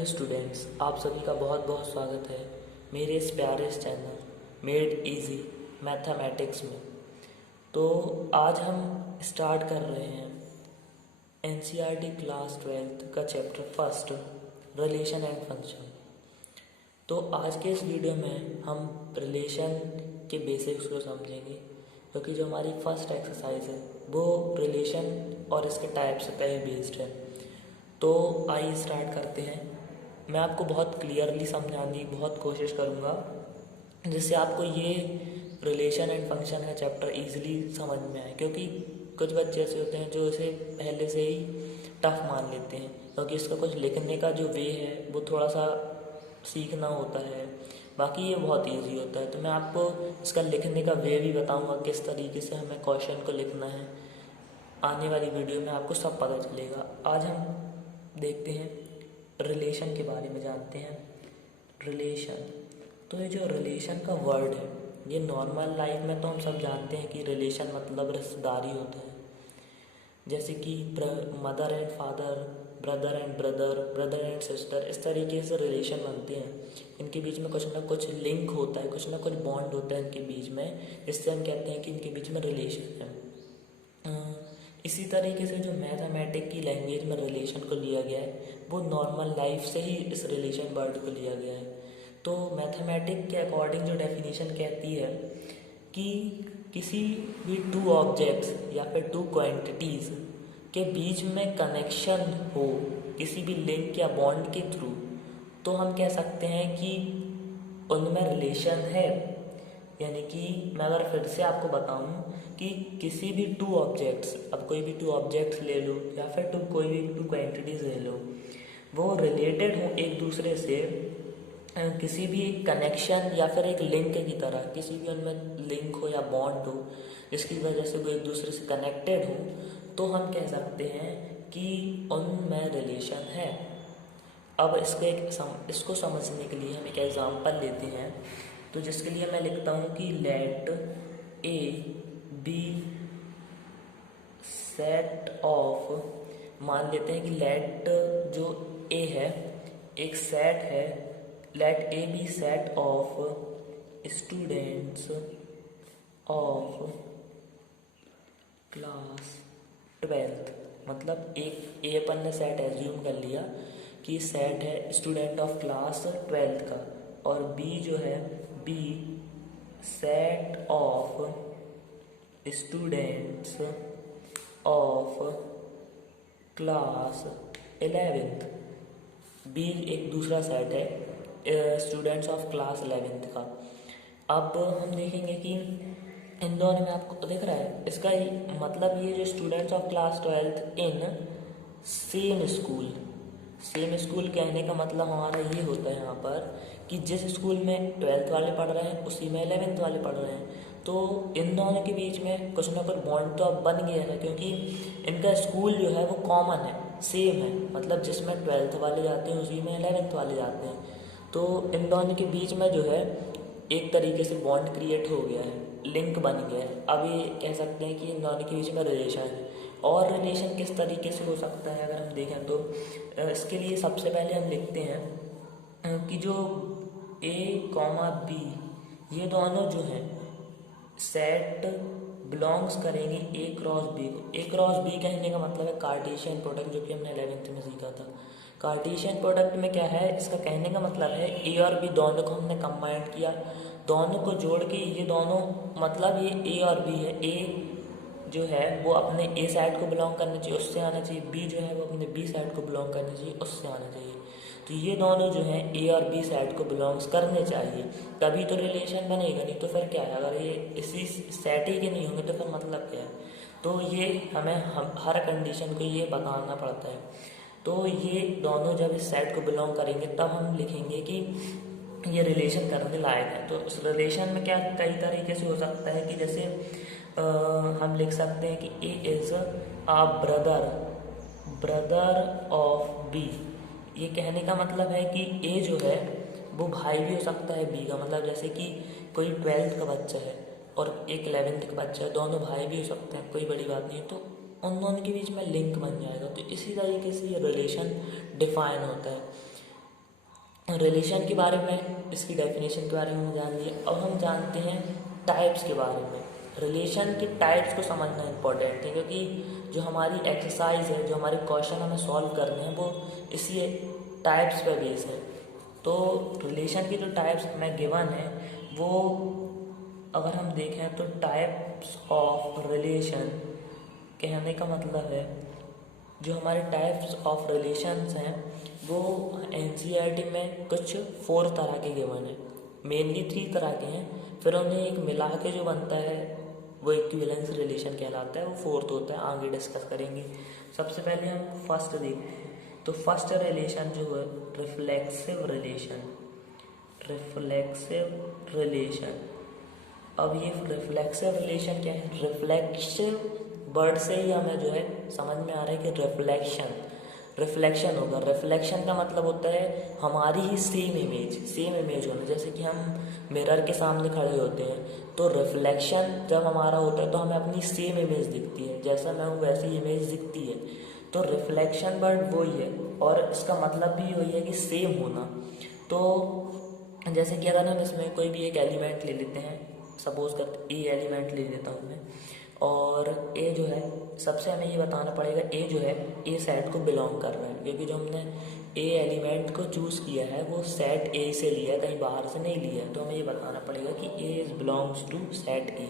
Hello students, आप सभी का बहुत बहुत स्वागत है मेरे इस प्यारे इस चैनल मेड इजी मैथमेटिक्स में। तो आज हम स्टार्ट कर रहे हैं एनसीईआरटी क्लास 12th का chapter first, relation and function. तो आज के इस वीडियो में हम रिलेशन के बेसिक्स को समझेंगे, क्योंकि जो हमारी फर्स्ट एक्सरसाइज है वो रिलेशन और इसके टाइप्स पे ही बेस्ड है। तो आइए स्टार्ट करते हैं। मैं आपको बहुत क्लियरली समझाने की बहुत कोशिश करूँगा, जिससे आपको ये रिलेशन एंड फंक्शन का चैप्टर इजीली समझ में आए। क्योंकि कुछ बच्चे ऐसे होते हैं जो इसे पहले से ही टफ मान लेते हैं, क्योंकि इसका कुछ लिखने का जो वे है वो थोड़ा सा सीखना होता है, बाकी ये बहुत इजी होता है। तो मैं आपको इसका लिखने का वे भी बताऊंगा, किस तरीके से हमें क्वेश्चन को लिखना है। आने वाली वीडियो में आपको सब पता चलेगा। आज हम देखते हैं रिलेशन के बारे में, जानते हैं रिलेशन। तो ये जो रिलेशन का वर्ड है, ये नॉर्मल लाइफ में तो हम सब जानते हैं कि रिलेशन मतलब रिश्तेदारी होता है। जैसे कि mother and father, brother and brother, brother and sister, इस तरीके से रिलेशन बनते हैं। इनके बीच में कुछ ना कुछ लिंक होता है, कुछ ना कुछ बॉन्ड होता है इनके बीच में, जिससे हम कहते हैं कि इनके बीच में रिलेशन है। इसी तरीके से जो मैथमेटिक की लैंग्वेज में रिलेशन को लिया गया है, वो नॉर्मल लाइफ से ही इस रिलेशन वर्ड को लिया गया है। तो मैथमेटिक के अकॉर्डिंग जो डेफिनेशन कहती है कि किसी भी टू ऑब्जेक्ट्स या फिर टू क्वांटिटीज़ के बीच में कनेक्शन हो किसी भी लिंक या बॉन्ड के थ्रू, तो हम कह सकते हैं कि उनमें रिलेशन है। यानी कि मैं अगर फिर से आपको बताऊं कि किसी भी टू ऑब्जेक्ट्स, अब कोई भी टू ऑब्जेक्ट्स ले लो या फिर कोई भी टू क्वांटिटीज़ ले लो, वो रिलेटेड हो एक दूसरे से किसी भी कनेक्शन या फिर एक लिंक की तरह, किसी भी उनमें लिंक हो या बॉन्ड हो जिसकी वजह से वो एक दूसरे से कनेक्टेड हो, तो हम कह सकते हैं कि उनमें रिलेशन है। अब इसको समझने के लिए हम एक एग्जांपल लेते हैं। तो जिसके लिए मैं लिखता हूँ कि let A B set of, मान लेते हैं कि लेट जो ए है एक सेट है, let A B set of students of class 12th। मतलब एक ए अपन ने सेट एज्यूम कर लिया कि सेट है स्टूडेंट ऑफ क्लास 12th का, और बी जो है B set of students of class 11th। B एक दूसरा सेट है स्टूडेंट्स ऑफ क्लास 11th का। अब हम देखेंगे कि इन दोनों में आपको दिख रहा है, इसका मतलब ये जो students of class 12th in same school, same school कहने का मतलब हमारा ये होता है यहाँ पर कि जिस स्कूल में 12th वाले पढ़ रहे हैं उसी में 11th वाले पढ़ रहे हैं। तो इन दोनों के बीच में कुछ ना कुछ बॉन्ड तो अब बन गया है, क्योंकि इनका स्कूल जो है वो कॉमन है, सेम है। मतलब जिसमें 12th वाले जाते हैं उसी में 11th वाले जाते हैं। तो इन दोनों के बीच में जो है एक तरीके से बॉन्ड क्रिएट हो गया है, लिंक बन गया है। अब ये कह सकते हैं कि इन दोनों के बीच में रिलेशन है। और रिलेशन किस तरीके से हो सकता है अगर हम देखें तो इसके लिए सबसे पहले हम लिखते हैं कि जो ए कॉमा बी, ये दोनों जो हैं सेट बिलोंग्स करेंगे ए क्रॉस बी को। ए क्रॉस बी कहने का मतलब है कार्टेशियन प्रोडक्ट, जो कि हमने 11th में सीखा था। कार्टेशियन प्रोडक्ट में क्या है, इसका कहने का मतलब है ए और बी दोनों को हमने कंबाइन किया, दोनों को जोड़ के ये दोनों, मतलब ये ए और बी है। ए जो है वो अपने ए साइड को बिलोंग करना चाहिए, उससे आना चाहिए। बी जो है वो अपने बी साइड को बिलोंग करना चाहिए, उससे आना चाहिए। तो ये दोनों जो हैं ए और बी साइड को बिलोंग्स करने चाहिए, तभी तो रिलेशन बनेगा। नहीं तो फिर क्या है, अगर ये इसी सेट ही के नहीं होंगे तो फिर मतलब क्या है। तो ये हम हर कंडीशन को ये बताना पड़ता है। तो ये दोनों जब इस सेट को बिलोंग करेंगे तब हम लिखेंगे कि ये रिलेशन करने लायक है। तो उस रिलेशन में क्या कई तरीके से हो सकता है कि जैसे हम लिख सकते हैं कि A is a brother of B. ये कहने का मतलब है कि ए जो है वो भाई भी हो सकता है बी का। मतलब जैसे कि कोई 12th का बच्चा है और एक 11th का बच्चा है, दोनों भाई भी हो सकते हैं, कोई बड़ी बात नहीं है। तो उन दोनों के बीच में लिंक बन जाएगा। तो इसी तरीके से ये रिलेशन डिफाइन होता है। रिलेशन के बारे में, इसकी डेफिनेशन के बारे में जान लिए। अब हम जानते हैं टाइप्स के बारे में। रिलेशन के टाइप्स को समझना इम्पोर्टेंट है, क्योंकि जो हमारी एक्सरसाइज है, जो हमारे क्वेश्चन हमें सॉल्व करने हैं, वो इसी टाइप्स पर बेस है। तो रिलेशन की जो टाइप्स हमें गिवन है, वो अगर हम देखें तो टाइप्स ऑफ रिलेशन कहने का मतलब है, जो हमारे टाइप्स ऑफ रिलेशंस हैं वो एनसीईआरटी में कुछ 4 तरह के गिवन है। मेनली 3 तरह के हैं, फिर उन्हें एक मिला के जो बनता है वो इक्विवेलेंस रिलेशन कहलाता है, वो 4th होता है, आगे डिस्कस करेंगे। सबसे पहले हम फर्स्ट देखते हैं। तो फर्स्ट रिलेशन जो है रिफ्लेक्सिव रिलेशन। रिफ्लेक्सिव रिलेशन, अब ये रिफ्लेक्सिव रिलेशन क्या है? रिफ्लेक्सिव वर्ड से ही हमें जो है समझ में आ रहा है कि रिफ्लेक्शन होगा। रिफ्लेक्शन का मतलब होता है हमारी ही सेम इमेज होना। जैसे कि हम मिरर के सामने खड़े होते हैं, तो रिफ्लेक्शन जब हमारा होता है तो हमें अपनी सेम इमेज दिखती है, जैसा मैं हूँ वैसी इमेज दिखती है। तो रिफ्लेक्शन वर्ड वही है, और इसका मतलब भी वही है कि सेम होना। तो जैसे कि अगर हम इसमें कोई भी एक एलिमेंट ले लेते हैं, सपोज करते ए एलिमेंट ले लेता हूँ मैं, और ए जो है, सबसे हमें ये बताना पड़ेगा ए जो है ए सेट को बिलोंग कर रहा है, क्योंकि जो हमने ए एलिमेंट को चूज़ किया है वो सेट ए से लिया है, कहीं बाहर से नहीं लिया है। तो हमें ये बताना पड़ेगा कि A is belongs to set A.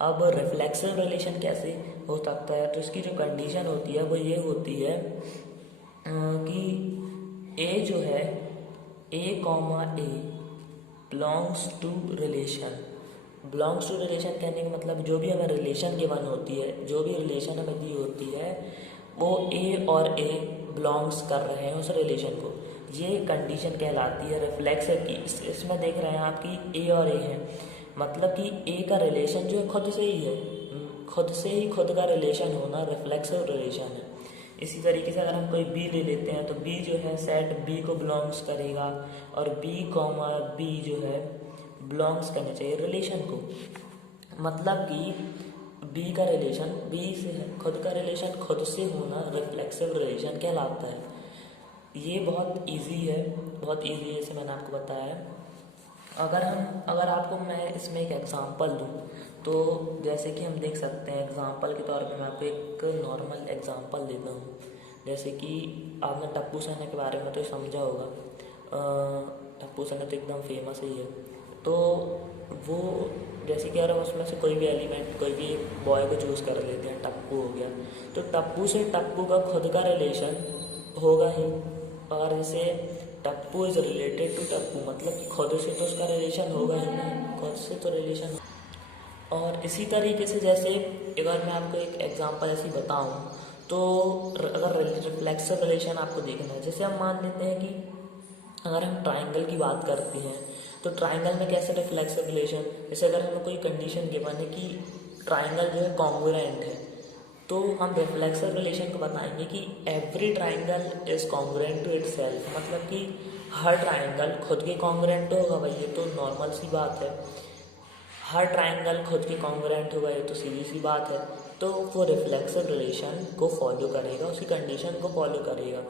अब रिफ्लेक्सिव रिलेशन कैसे हो सकता है? तो इसकी जो कंडीशन होती है वो ये होती है कि ए जो है A comma A belongs to relation. Belongs to relation कहने का मतलब जो भी हमें रिलेशन गिवन होती है, जो भी रिलेशन हमें दी होती है, वो ए और ए बिलोंग्स कर रहे हैं उस रिलेशन को, ये कंडीशन कहलाती है रिफ्लेक्सिव की। इसमें देख रहे हैं आप कि ए और ए है, मतलब कि ए का रिलेशन जो है खुद से ही है, खुद से ही खुद का रिलेशन होना रिफ्लेक्सिव रिलेशन है। इसी तरीके से अगर हम कोई बी ले लेते हैं, तो बी जो है सेट बी को बिलोंग्स करेगा, और बी कॉमा बी जो है बिलोंग्स करना चाहिए रिलेशन को। मतलब कि बी का रिलेशन बी से है, खुद का रिलेशन खुद से होना रिफ्लेक्सिव रिलेशन कहलाता है। ये बहुत इजी है, बहुत इजी है, जैसे मैंने आपको बताया है। अगर आपको मैं इसमें एक एग्जांपल दूँ, तो जैसे कि हम देख सकते हैं, एग्जांपल के तौर पे मैं आपको एक नॉर्मल एग्जांपल देता हूँ। जैसे कि आपने टप्पू सेना के बारे में तो समझा होगा, टप्पू सेना तो एकदम फेमस ही है। तो वो जैसे कि अगर उसमें से कोई भी एलिमेंट, कोई भी बॉय को चूज़ कर लेते हैं, टप्पू हो गया, तो टप्पू से टप्पू का खुद का रिलेशन होगा ही। और जैसे Tappu is related to Tappu, मतलब कि खुद से तो उसका रिलेशन होगा ही ना, खुद से तो रिलेशन। और इसी तरीके से जैसे अगर मैं आपको एक एग्जांपल ऐसी बताऊं, तो अगर रिफ्लेक्सिव रिलेशन आपको देखना है, जैसे हम मान लेते हैं कि अगर हम ट्राइंगल की बात करते हैं, तो ट्राइंगल में कैसे रिफ्लेक्सिव रिलेशन, जैसे अगर हमें कोई कंडीशन गिवन है कि ट्राइंगल जो है कॉन्ग्रुएंट है, तो हम रिफ्लेक्सिव रिलेशन को बताएंगे कि every triangle is congruent to itself, मतलब कि हर ट्राइंगल खुद के कॉन्ग्रुएंट होगा भाई, ये तो नॉर्मल सी बात है। हर ट्राइंगल खुद के कॉन्ग्रुएंट होगा, ये तो सीधी सी बात है। तो वो रिफ्लेक्सिव रिलेशन को फॉलो करेगा, उसी कंडीशन को फॉलो करेगा।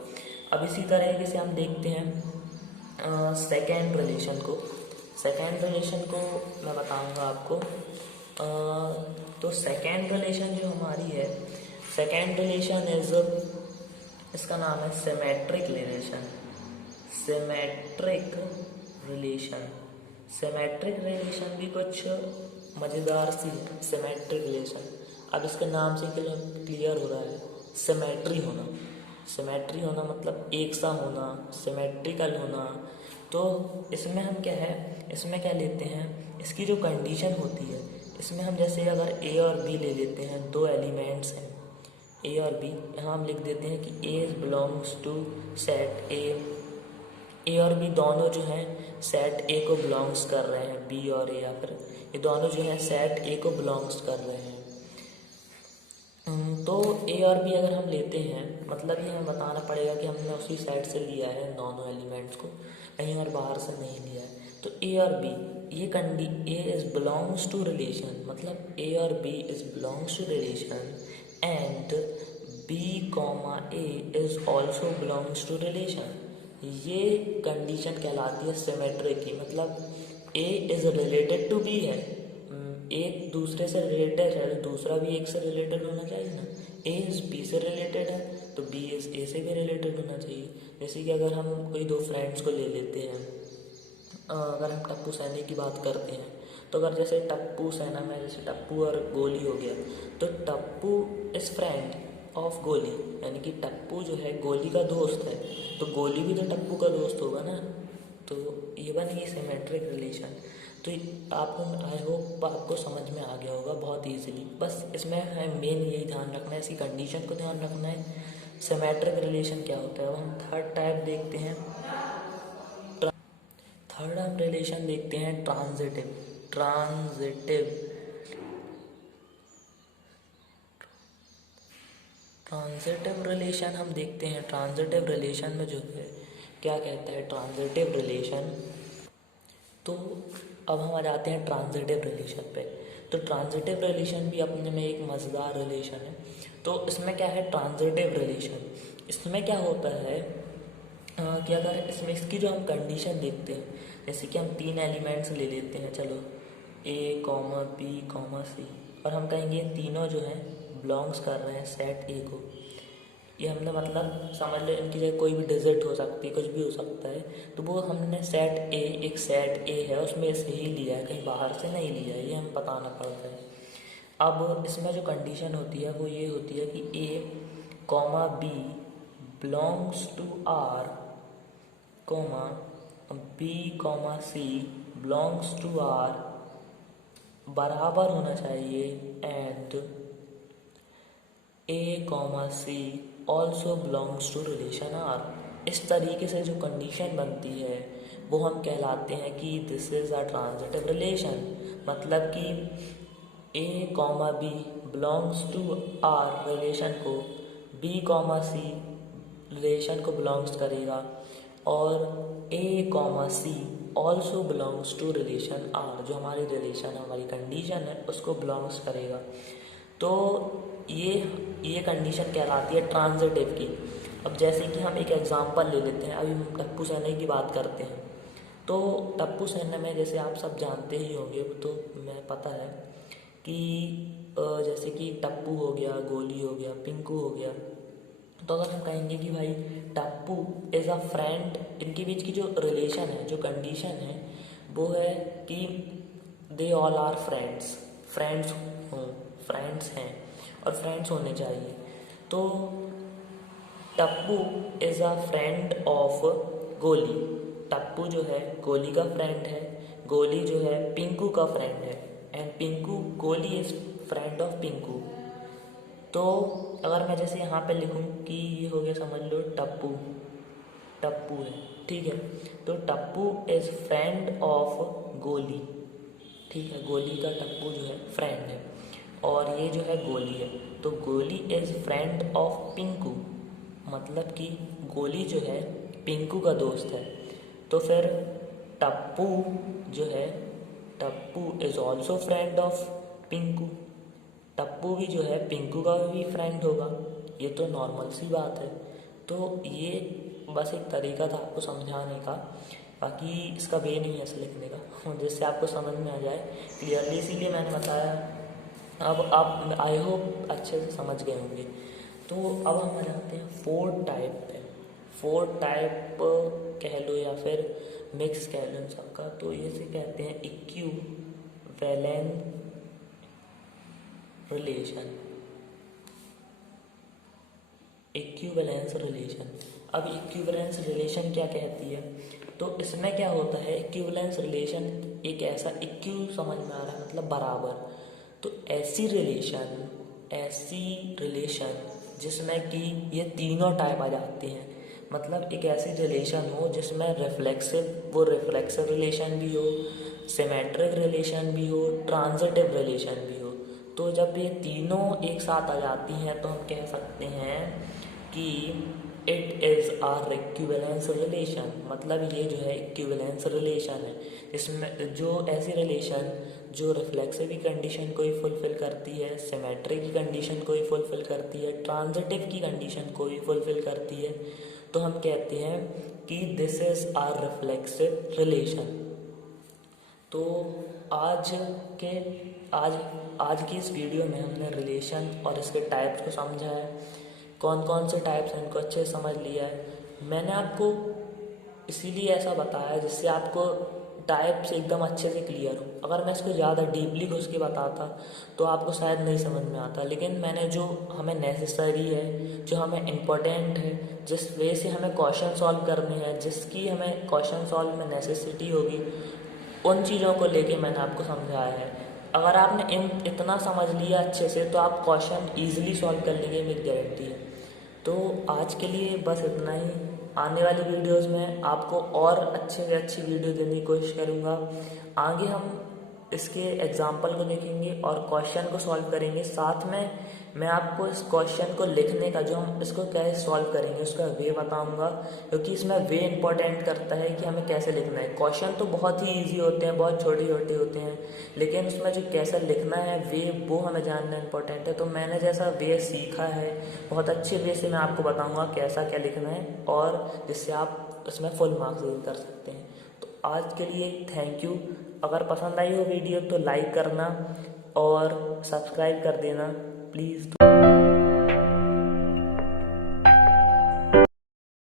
अब इसी तरीके से हम देखते हैं सेकेंड रिलेशन को। सेकेंड रिलेशन को मैं बताऊंगा आपको। तो सेकेंड रिलेशन जो हमारी है, सेकेंड रिलेशन इज, इसका नाम है symmetric relation. Symmetric relation, symmetric relation भी कुछ मज़ेदार सी है। सिमेट्रिक रिलेशन, अब इसके नाम से क्लियर हो रहा है, सिमेट्री होना। सिमेट्री होना मतलब एक सा होना, सिमेट्रिकल होना। तो इसमें हम क्या है, इसमें क्या लेते हैं, इसकी जो कंडीशन होती है, इसमें हम जैसे अगर ए और बी ले लेते हैं, 2 एलिमेंट्स हैं ए और बी, यहाँ हम लिख देते हैं कि ए बिलोंग्स टू सेट ए। ए और बी दोनों जो हैं सेट ए को बिलोंग्स कर रहे हैं, बी और ए, या फिर ये दोनों जो हैं सेट ए को बिलोंग्स कर रहे हैं। तो ए और बी अगर हम लेते हैं, मतलब ये हमें बताना पड़ेगा कि हमने उसी सेट से लिया है दोनों एलिमेंट्स को, कहीं और बाहर से नहीं लिया है। तो ए और बी, ये A is belongs to relation, मतलब ए और B is belongs to relation, and B comma A is also belongs to relation. ये कंडीशन कहलाती है सिमेट्रिक की, मतलब A is related to B है, एक दूसरे से रिलेटेड है तो दूसरा भी एक से रिलेटेड होना चाहिए ना। ए इज़ बी से रिलेटेड है तो बी इज़ ए से भी रिलेटेड होना चाहिए। जैसे कि अगर हम कोई दो फ्रेंड्स को ले लेते हैं, अगर हम टप्पू सैनी की बात करते हैं, तो अगर जैसे टप्पू सैना में जैसे टप्पू और गोली हो गया, तो टप्पू इज़ फ्रेंड ऑफ गोली, यानी कि टप्पू जो है गोली का दोस्त है, तो गोली भी तो टप्पू का दोस्त होगा ना। तो ये बन गई सिमेट्रिक रिलेशन। तो आपको, आई होप आपको समझ में आ गया होगा बहुत ईजीली। बस इसमें हमें मेन यही ध्यान रखना है, इसकी कंडीशन को ध्यान रखना है। सिमेट्रिक रिलेशन क्या होता है, अब हम थर्ड टाइप देखते हैं। थर्ड हम रिलेशन देखते हैं ट्रांजिटिव। ट्रांजिटिव रिलेशन हम देखते हैं। ट्रांजिटिव रिलेशन में जो है क्या कहता है ट्रांजिटिव रिलेशन, तो अब हम आ जाते हैं ट्रांजिटिव रिलेशन पे। तो ट्रांजिटिव रिलेशन भी अपने में एक मज़ेदार रिलेशन है। तो इसमें क्या है ट्रांजिटिव रिलेशन, इसमें क्या होता है कि अगर इसमें इसकी जो हम कंडीशन देखते हैं, जैसे कि हम तीन एलिमेंट्स ले लेते हैं, चलो ए कॉमा बी कॉमा सी, और हम कहेंगे तीनों जो हैं बिलोंग्स कर रहे हैं सेट ए को। ये हमने मतलब समझ लो इनकी जगह कोई भी डिजिट हो सकती है, कुछ भी हो सकता है, तो वो हमने सेट ए, एक सेट ए है उसमें से ही लिया है, कहीं बाहर से नहीं लिया है, ये हमें बताना पड़ता है। अब इसमें जो कंडीशन होती है वो ये होती है कि A comma B belongs to R comma B comma C belongs to R बराबर होना चाहिए, and A comma C also belongs to relation R. इस तरीके से जो कंडीशन बनती है वो हम कहलाते हैं कि this is a transitive relation. मतलब कि A comma B belongs to R relation को बी कॉमा सी रिलेशन को बिलोंग्स करेगा, और A comma C also belongs to relation R, जो हमारी रिलेशन हमारी कंडीशन है उसको बिलोंग्स करेगा। तो ये कंडीशन कहलाती है ट्रांजिटिव की। अब जैसे कि हम एक एग्जांपल ले लेते हैं, अभी हम टप्पू सेना की बात करते हैं। तो टप्पू सेना में जैसे आप सब जानते ही होंगे, तो मैं पता है कि जैसे कि टप्पू हो गया, गोली हो गया, पिंकू हो गया, तो अगर हम कहेंगे कि भाई टप्पू इज़ अ फ्रेंड, इनके बीच की जो रिलेशन है, जो कंडीशन है वो है कि दे ऑल आर फ्रेंड्स हैं और फ्रेंड्स होने चाहिए। तो Tappu is a friend of गोली, टप्पू जो है गोली का फ्रेंड है, गोली जो है पिंकू का फ्रेंड है, एंड पिंकू गोली इज़ फ्रेंड ऑफ पिंकू। तो अगर मैं जैसे यहाँ पे लिखूँ कि ये हो गया, समझ लो टप्पू है, ठीक है, तो टप्पू इज़ फ्रेंड ऑफ गोली, ठीक है, गोली का टप्पू जो है फ्रेंड है, और ये जो है गोली है, तो गोली इज़ फ्रेंड ऑफ पिंकू, मतलब कि गोली जो है पिंकू का दोस्त है। तो फिर टप्पू जो है, Tappu is also friend of Pinku, Tappu भी जो है पिंकू का भी फ्रेंड होगा, ये तो नॉर्मल सी बात है। तो ये बस एक तरीका था आपको समझाने का, बाकी इसका वे नहीं है ऐसे लिखने का, जिससे आपको समझ में आ जाए क्लियरली, इसीलिए मैंने बताया। अब आप आई होप अच्छे से समझ गए होंगे। तो अब हम आ जाते हैं फोर्थ टाइप पे। फोर्थ टाइप कह लो या फिर मिक्स कह लो इन सबका, तो ये से कहते हैं इक्विवेलेंट रिलेशन। इक्विवेलेंस रिलेशन, अब इक्विवेलेंस रिलेशन क्या कहती है, तो इसमें क्या होता है, इक्विवेलेंस रिलेशन एक ऐसा, इक्यू समझ में आ रहा है मतलब बराबर, तो ऐसी रिलेशन जिसमें कि ये तीनों टाइप आ जाते हैं। मतलब एक ऐसी रिलेशन हो जिसमें रिफ्लेक्सिव रिलेशन भी हो, सिमेट्रिक रिलेशन भी हो, ट्रांजिटिव रिलेशन भी हो। तो जब ये तीनों एक साथ आ जाती हैं तो हम कह सकते हैं कि it is are equivalence relation. मतलब ये जो है इक्विवेलेंस रिलेशन है, इसमें जो ऐसी रिलेशन जो रिफ्लेक्सिव की कंडीशन को ही फुलफ़िल करती है, सिमेट्री की कंडीशन को ही फुलफ़िल करती है, ट्रांजिटिव की कंडीशन को ही फुलफ़िल करती है, तो हम कहते हैं कि this is our reflexive relation. तो आज की इस वीडियो में हमने रिलेशन और इसके टाइप्स को समझा है, कौन कौन से टाइप्स हैं इनको अच्छे से समझ लिया है। मैंने आपको इसीलिए ऐसा बताया जिससे आपको टाइप्स एकदम अच्छे से क्लियर हो। अगर मैं इसको ज़्यादा डीपली घुस के बताता तो आपको शायद नहीं समझ में आता, लेकिन मैंने जो हमें नेसेसरी है, जो हमें इम्पोर्टेंट है, जिस वे से हमें क्वेश्चन सॉल्व करने हैं, जिसकी हमें क्वेश्चन सॉल्व में नेसेसिटी होगी, उन चीज़ों को लेके मैंने आपको समझाया है। अगर आपने इतना समझ लिया अच्छे से तो आप क्वेश्चन ईजिली सॉल्व कर लेंगे, मेरी गारंटी है। तो आज के लिए बस इतना ही। आने वाली वीडियोस में आपको और अच्छे से अच्छी वीडियो देने की कोशिश करूँगा। आगे हम इसके एग्जाम्पल को देखेंगे और क्वेश्चन को सॉल्व करेंगे। साथ में मैं आपको इस क्वेश्चन को लिखने का, जो हम इसको कैसे सॉल्व करेंगे, उसका वे बताऊंगा, क्योंकि इसमें वे इम्पोर्टेंट करता है कि हमें कैसे लिखना है। क्वेश्चन तो बहुत ही इजी होते हैं, बहुत छोटे छोटे होते हैं, लेकिन उसमें जो कैसे लिखना है वे, वो हमें जानना इम्पोर्टेंट है। तो मैंने जैसा वे सीखा है, बहुत अच्छे वे से मैं आपको बताऊँगा कैसा क्या लिखना है, और जिससे आप उसमें फुल मार्क्स गेन कर सकते हैं। तो आज के लिए थैंक यू। अगर पसंद आई हो वीडियो तो लाइक करना और सब्सक्राइब कर देना प्लीज़।